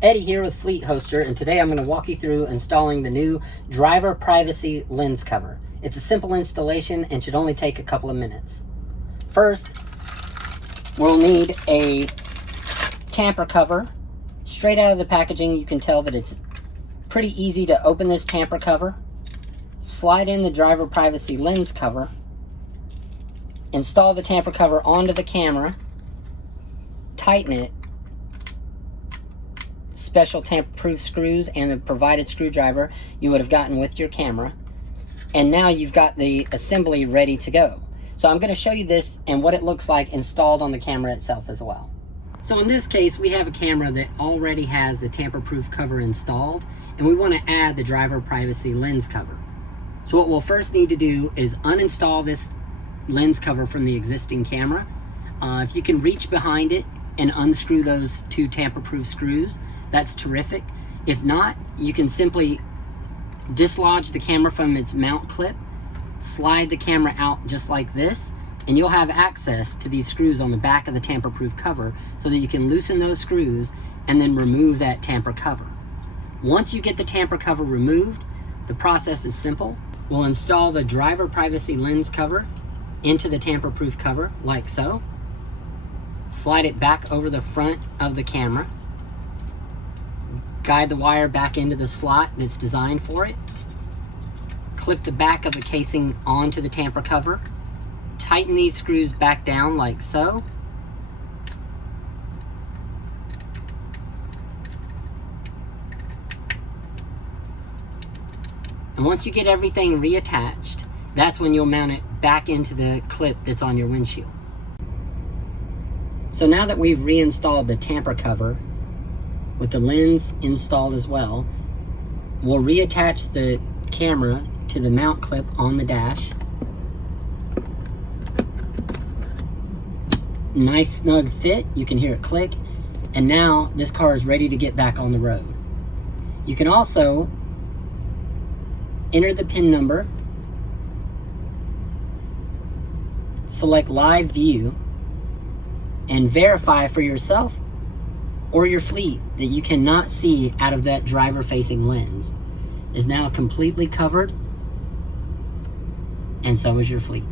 Eddie here with Fleet Hoster, and today I'm going to walk you through installing the new driver privacy lens cover. It's a simple installation and should only take a couple of minutes. First, we'll need a tamper cover. Straight out of the packaging, you can tell that it's pretty easy to open this tamper cover, slide in the driver privacy lens cover, install the tamper cover onto the camera, tighten it, special tamper-proof screws and the provided screwdriver you would have gotten with your camera, and now you've got the assembly ready to go. So I'm going to show you this and what it looks like installed on the camera itself as well. So in this case, we have a camera that already has the tamper-proof cover installed, and we want to add the driver privacy lens cover. So what we'll first need to do is uninstall this lens cover from the existing camera. If you can reach behind it and unscrew those two tamper-proof screws, that's terrific. If not, you can simply dislodge the camera from its mount clip, slide the camera out just like this, and you'll have access to these screws on the back of the tamper-proof cover so that you can loosen those screws and then remove that tamper cover. Once you get the tamper cover removed, the process is simple. We'll install the driver privacy lens cover into the tamper-proof cover like so. Slide it back over the front of the camera. Guide the wire back into the slot that's designed for it. Clip the back of the casing onto the tamper cover. Tighten these screws back down like so. And once you get everything reattached, that's when you'll mount it back into the clip that's on your windshield. So now that we've reinstalled the tamper cover with the lens installed as well, we'll reattach the camera to the mount clip on the dash. Nice snug fit, you can hear it click, and now this car is ready to get back on the road. You can also enter the PIN number, select live view, and verify for yourself or your fleet that you cannot see out of that driver facing lens is now completely covered, and so is your fleet.